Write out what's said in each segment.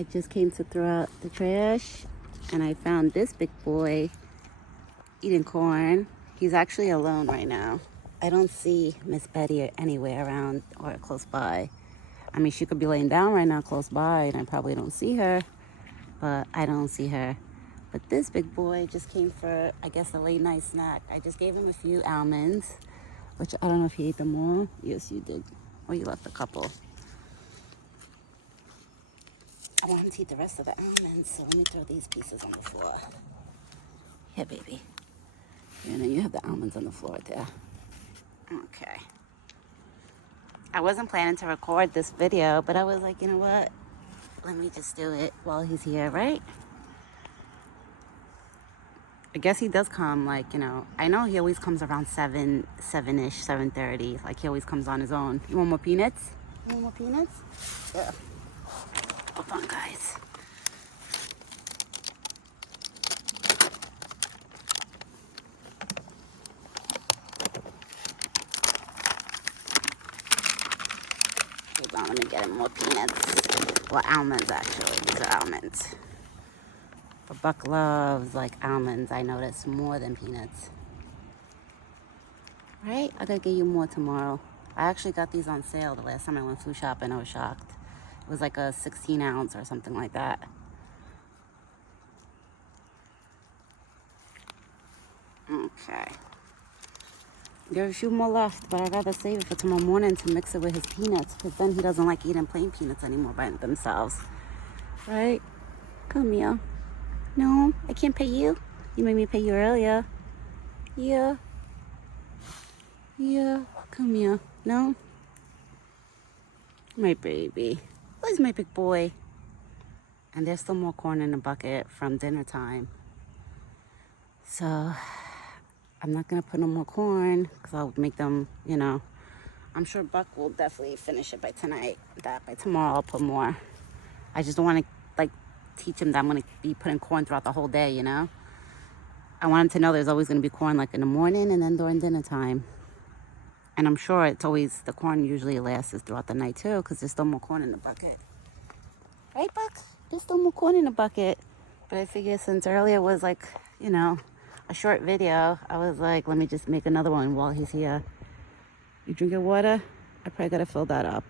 I just came to throw out the trash and I found this big boy eating corn. He's actually alone right now. I don't see Miss Betty anywhere around or close by. I mean, she could be laying down right now close by and I probably don't see her, but I don't see her. But this big boy just came for, I guess, a late night snack. I just gave him a few almonds, which I don't know if he ate them all. Yes, you did. Or you left a couple. I want him to eat the rest of the almonds, so let me throw these pieces on the floor. Here, baby. You know, you have the almonds on the floor there. Okay. I wasn't planning to record this video, but I was like, you know what? Let me just do it while he's here, right? I guess he does come, like, you know, I know he always comes around 7-ish, 7:30. Like, he always comes on his own. You want more peanuts? You want more peanuts? Yeah. Hold on, guys. Hold on, let me get him more peanuts. Well, almonds, actually. These are almonds. But Buck loves, like, almonds, I noticed, more than peanuts. Right? I gotta get you more tomorrow. I actually got these on sale the last time I went food shopping. I was shocked. It was like a 16 ounce or something like that. Okay. There's a few more left, but I'd rather save it for tomorrow morning to mix it with his peanuts, because then he doesn't like eating plain peanuts anymore by themselves. Right? Come here. No, I can't pay you. You made me pay you earlier. Yeah. Yeah. Come here. No? My baby. Where's my big boy? And there's still more corn in the bucket from dinner time. So I'm not gonna put no more corn because I'll make them, you know. I'm sure Buck will definitely finish it by tonight. That by tomorrow I'll put more. I just don't want to like teach him that I'm gonna be putting corn throughout the whole day, you know. I want him to know there's always gonna be corn like in the morning and then during dinner time. And I'm sure it's always, the corn usually lasts throughout the night too, because there's still more corn in the bucket. Right, Buck? There's still more corn in the bucket. But I figured since earlier was like, you know, a short video, I was like, let me just make another one while he's here. You drinking water? I probably gotta fill that up.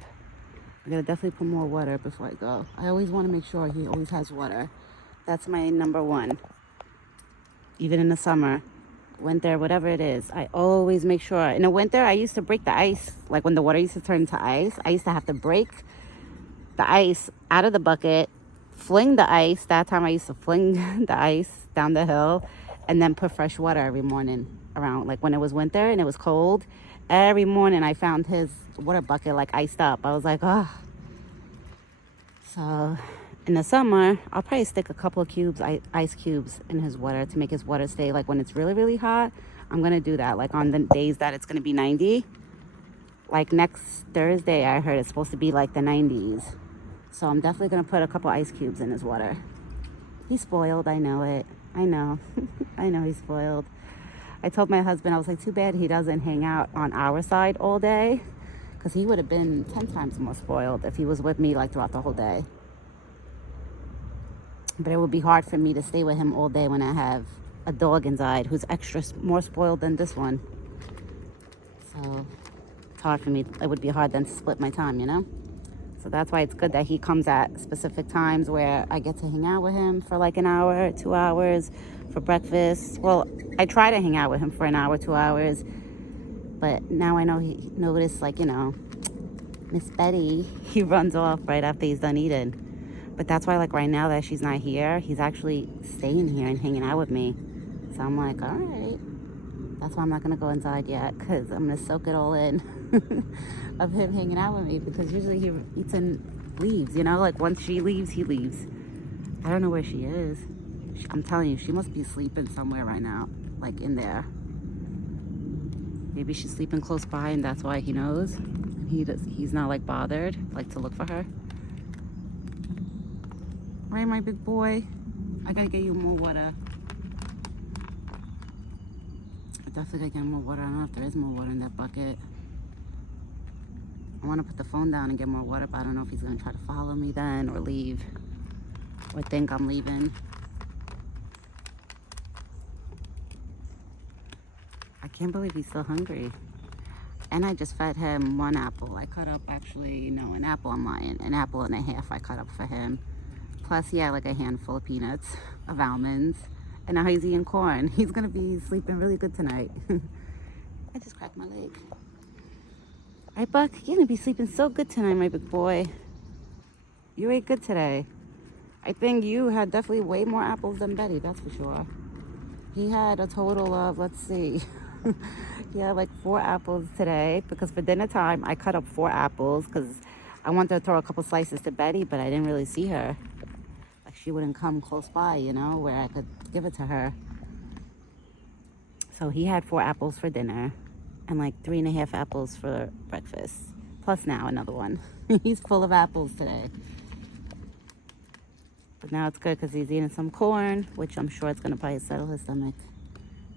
I gotta definitely put more water before I go. I always want to make sure he always has water. That's my number one. Even in the summer, winter, whatever it is, I always make sure. In the winter, I used to break the ice. Like when the water used to turn to ice, I used to have to break the ice out of the bucket, fling the ice. That time I used to fling the ice down the hill and then put fresh water every morning around, like when it was winter and it was cold. Every morning I found his water bucket like iced up. I was like, oh. So in the summer, I'll probably stick a couple of cubes, ice cubes in his water to make his water stay. Like when it's really, really hot, I'm going to do that. Like on the days that it's going to be 90. Like next Thursday, I heard it's supposed to be like the 90s. So I'm definitely going to put a couple ice cubes in his water. He's spoiled. I know it. I know. I know he's spoiled. I told my husband, I was like, too bad he doesn't hang out on our side all day, because he would have been 10 times more spoiled if he was with me like throughout the whole day. But it would be hard for me to stay with him all day when I have a dog inside who's extra more spoiled than this one. So it's hard for me. It would be hard then to split my time, you know? So that's why it's good that he comes at specific times where I get to hang out with him for like an hour, 2 hours for breakfast. Well, I try to hang out with him for an hour, 2 hours. But now I know he noticed, like, you know, Miss Betty, he runs off right after he's done eating. But that's why, like, right now that she's not here, he's actually staying here and hanging out with me. So I'm like, all right. That's why I'm not going to go inside yet, because I'm going to soak it all in of him hanging out with me, because usually he eats and leaves, you know? Like, once she leaves, he leaves. I don't know where she is. I'm telling you, she must be sleeping somewhere right now, like in there. Maybe she's sleeping close by, and that's why he knows. He's not, like, bothered, like, to look for her. Right, my big boy? I gotta get you more water. I definitely gotta get more water. I don't know if there is more water in that bucket. I want to put the phone down and get more water, but I don't know if he's gonna try to follow me then or leave. or think I'm leaving. I can't believe he's still hungry. And I just fed him 1 apple. I cut up, actually, no, an apple, I'm lying. An apple and a half I cut up for him. Plus he had like a handful of peanuts, of almonds. And now he's eating corn. He's gonna be sleeping really good tonight. I just cracked my leg. Right, Buck? You're gonna be sleeping so good tonight, my big boy. You ate good today. I think you had definitely way more apples than Betty, that's for sure. He had a total of, let's see, he had like 4 apples today, because for dinner time, I cut up 4 apples because I wanted to throw a couple slices to Betty, but I didn't really see her. Like she wouldn't come close by, you know, where I could give it to her. So he had 4 apples for dinner and like 3.5 apples for breakfast. Plus now another one. He's full of apples today. But now it's good because he's eating some corn, which I'm sure it's going to probably settle his stomach.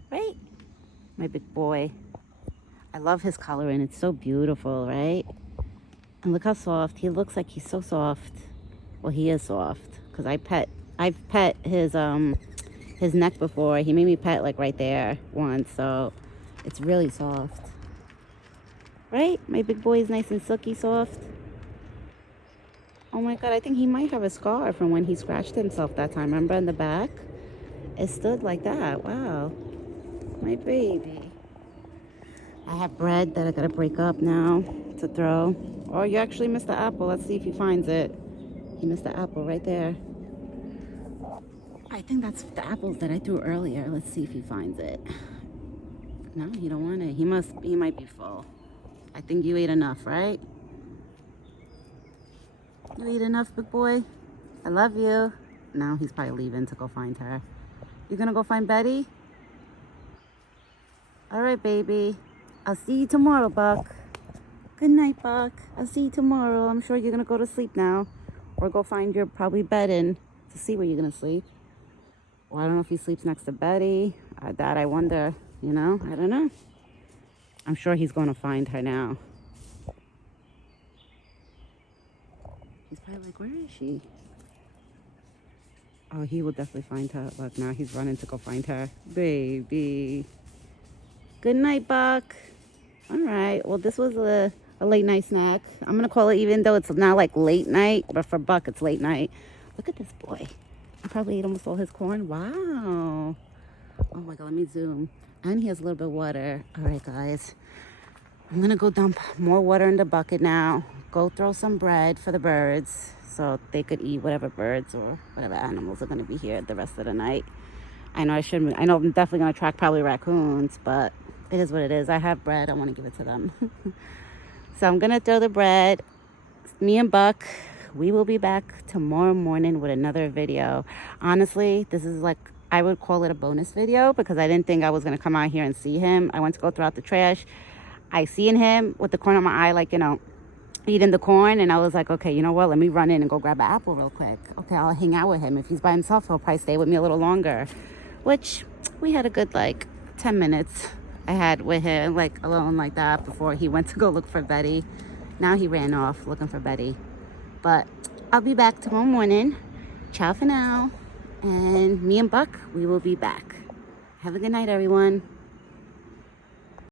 Right? My big boy. I love his coloring. It's so beautiful, right? And look how soft. He looks like he's so soft. Well, he is soft. Because I've pet his neck before. He made me pet like right there once. So it's really soft. Right? My big boy is nice and silky soft. Oh my God, I think he might have a scar from when he scratched himself that time. Remember in the back? It stood like that. Wow. My baby. I have bread that I gotta break up now to throw. Oh, you actually missed the apple. Let's see if he finds it. He missed the apple right there. I think that's the apples that I threw earlier. Let's see if he finds it. No, he don't want it. He might be full. I think you ate enough, right? You eat enough, big boy? I love you. Now he's probably leaving to go find her. You gonna go find Betty? All right, baby. I'll see you tomorrow, Buck. Good night, Buck. I'll see you tomorrow. I'm sure you're gonna go to sleep now. Or go find your probably bed in to see where you're gonna sleep. Or I don't know if he sleeps next to Betty. That I wonder, you know? I don't know. I'm sure he's gonna find her now. He's probably like, where is she? Oh, he will definitely find her. Look, now he's running to go find her. Baby. Good night, Buck. All right. Well, this was a late night snack. I'm going to call it, even though it's not like late night, but for Buck, it's late night. Look at this boy. I probably ate almost all his corn. Wow. Oh my God, let me zoom. And he has a little bit of water. All right, guys. I'm gonna go dump more water in the bucket now. Go throw some bread for the birds so they could eat whatever birds or whatever animals are gonna be here the rest of the night. I know I'm definitely gonna track probably raccoons, but it is what it is. I have bread, I wanna give it to them. So I'm gonna throw the bread. Me and Buck, we will be back tomorrow morning with another video. Honestly, this is like, I would call it a bonus video because I didn't think I was gonna come out here and see him. I went to go throw out the trash. I seen him with the corn on my eye, like, you know, eating the corn. And I was like, okay, you know what? Let me run in and go grab an apple real quick. Okay, I'll hang out with him. If he's by himself, he'll probably stay with me a little longer. Which, we had a good, like, 10 minutes I had with him, like, alone like that before he went to go look for Betty. Now he ran off looking for Betty. But I'll be back tomorrow morning. Ciao for now. And me and Buck, we will be back. Have a good night, everyone.